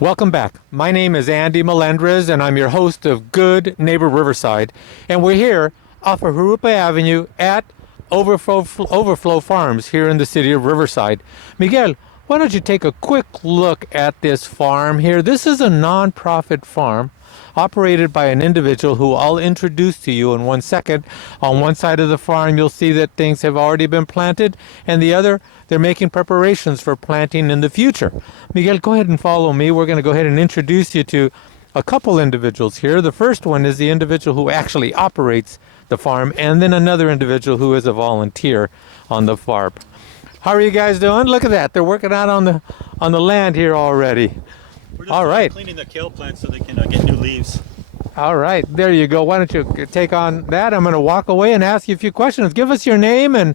Welcome back. My name is Andy Melendrez, and I'm your host of Good Neighbor Riverside. And we're here off of Jurupa Avenue at Overflow Farms here in the city of Riverside. Miguel, why don't you take a quick look at this farm here? This is a nonprofit farm operated by an individual who I'll introduce to you in 1 second. On one side of the farm, you'll see that things have already been planted, and the other, they're making preparations for planting in the future. Miguel, go ahead and follow me. We're going to go ahead and introduce you to a couple individuals here. The first one is the individual who actually operates the farm, and then another individual who is a volunteer on the farm. How are you guys doing? Look at that. They're working out on the land here already. We're just All right. cleaning the kale plants so they can get new leaves. All right, there you go. Why don't you take on that? I'm going to walk away and ask you a few questions. Give us your name and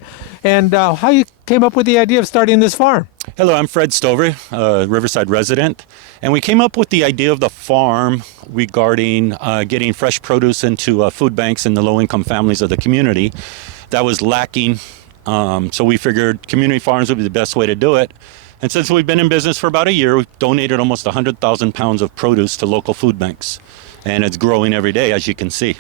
how you came up with the idea of starting this farm. Hello, I'm Fred Stover, a Riverside resident, and we came up with the idea of the farm regarding getting fresh produce into food banks in the low-income families of the community. That was lacking, so we figured community farms would be the best way to do it. And since we've been in business for about a year, we've donated almost 100,000 pounds of produce to local food banks. And it's growing every day, as you can see.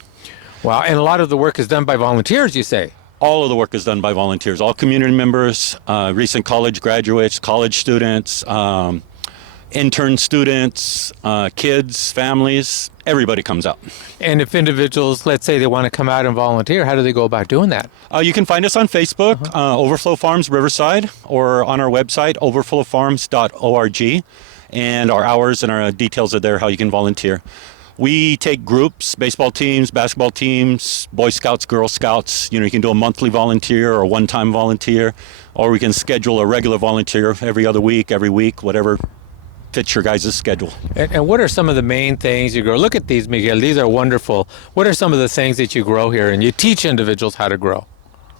Wow, and a lot of the work is done by volunteers, you say? All of the work is done by volunteers, all community members, recent college graduates, college students, intern students, kids, families, everybody comes out. And if individuals, let's say they want to come out and volunteer, how do they go about doing that? You can find us on Facebook, Overflow Farms Riverside, or on our website, overflowfarms.org. And our hours and our details are there, how you can volunteer. We take groups, baseball teams, basketball teams, Boy Scouts, Girl Scouts. You can do a monthly volunteer or a one-time volunteer, or we can schedule a regular volunteer every other week, every week, whatever fits your guys' schedule. And what are some of the main things you grow? Look at these, Miguel. These are wonderful. What are some of the things that you grow here and you teach individuals how to grow?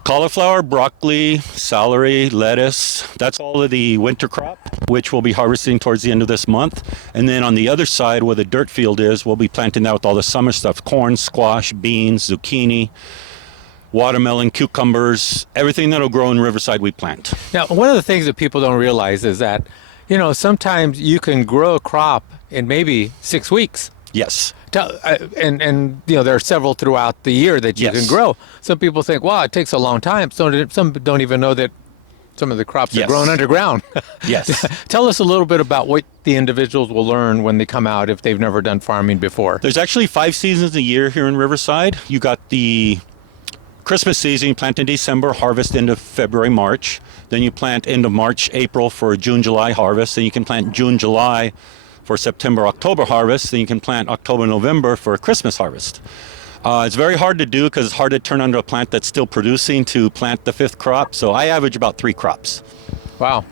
Cauliflower, broccoli, celery, lettuce. That's all of the winter crop, which we'll be harvesting towards the end of this month. And then on the other side where the dirt field is, we'll be planting that with all the summer stuff. Corn, squash, beans, zucchini, watermelon, cucumbers, everything that'll grow in Riverside we plant. Now, one of the things that people don't realize is that, sometimes you can grow a crop in maybe 6 weeks. Yes. And there are several throughout the year that you can grow. Some people think, wow, it takes a long time. Some don't even know that some of the crops are grown underground. Yes. Tell us a little bit about what the individuals will learn when they come out if they've never done farming before. There's actually 5 seasons a year here in Riverside. You got the Christmas season, you plant in December, harvest end of February, March. Then you plant end of March, April for June, July harvest. Then you can plant June, July for September, October harvest. Then you can plant October, November for a Christmas harvest. It's very hard to do because it's hard to turn onto a plant that's still producing to plant the 5th crop. So I average about 3 crops. Wow.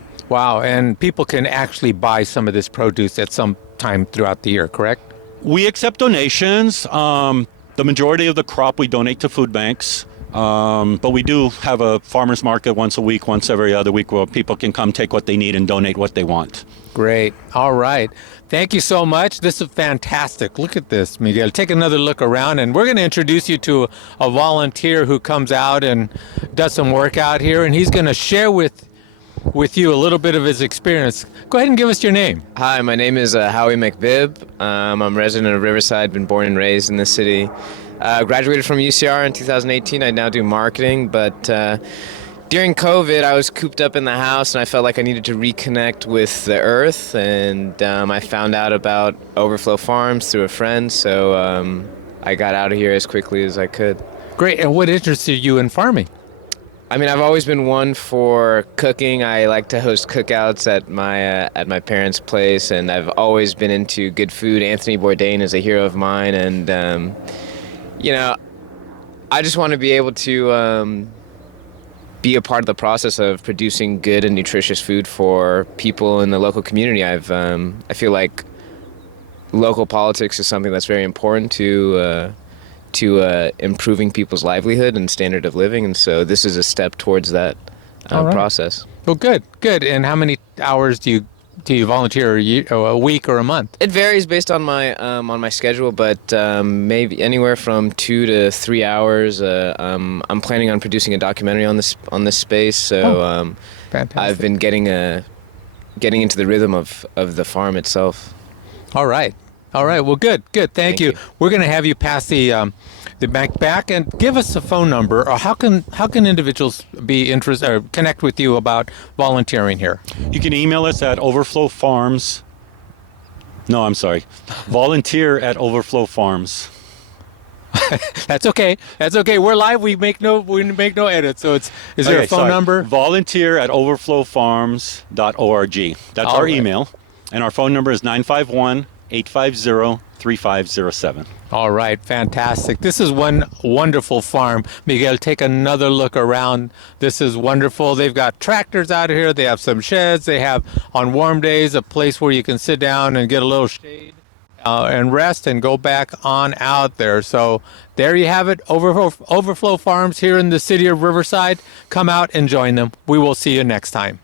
And people can actually buy some of this produce at some time throughout the year, correct? We accept donations. The majority of the crop we donate to food banks. But we do have a farmer's market once a week, once every other week, where people can come take what they need and donate what they want. Great. All right. Thank you so much. This is fantastic. Look at this, Miguel. Take another look around, and we're going to introduce you to a volunteer who comes out and does some work out here, and he's going to share with you a little bit of his experience. Go ahead and give us your name. Hi, my name is Howie McBib. I'm a resident of Riverside, been born and raised in this city. Graduated from UCR in 2018. I now do marketing, but during COVID, I was cooped up in the house, and I felt like I needed to reconnect with the earth, and I found out about Overflow Farms through a friend, so I got out of here as quickly as I could. Great. And what interested you in farming? I mean, I've always been one for cooking. I like to host cookouts at my parents' place, and I've always been into good food. Anthony Bourdain is a hero of mine, and I just want to be able to be a part of the process of producing good and nutritious food for people in the local community. I feel like local politics is something that's very important to improving people's livelihood and standard of living, and so this is a step towards that process. Well, good. And how many hours do you volunteer a week or a month? It varies based on my schedule, but maybe anywhere from 2 to 3 hours. I'm planning on producing a documentary on this space, so fantastic. I've been getting into the rhythm of the farm itself. All right. All right. Well, good. Good. Thank you. you. We're going to have you pass the bank back and give us a phone number, or how can individuals be interested or connect with you about volunteering here? You can email us at Overflow Farms. No, I'm sorry. Volunteer at Overflow Farms. That's okay. That's okay. We're live. We make no edits. So is there a phone number? Volunteer at overflowfarms.org. That's All our right. email. And our phone number is 951-850-3507. All right, fantastic. This is one wonderful farm. Miguel, take another look around. This is wonderful. They've got tractors out here. They have some sheds. They have, on warm days, a place where you can sit down and get a little shade and rest and go back on out there. So there you have it, Overflow Farms here in the city of Riverside. Come out and join them. We will see you next time.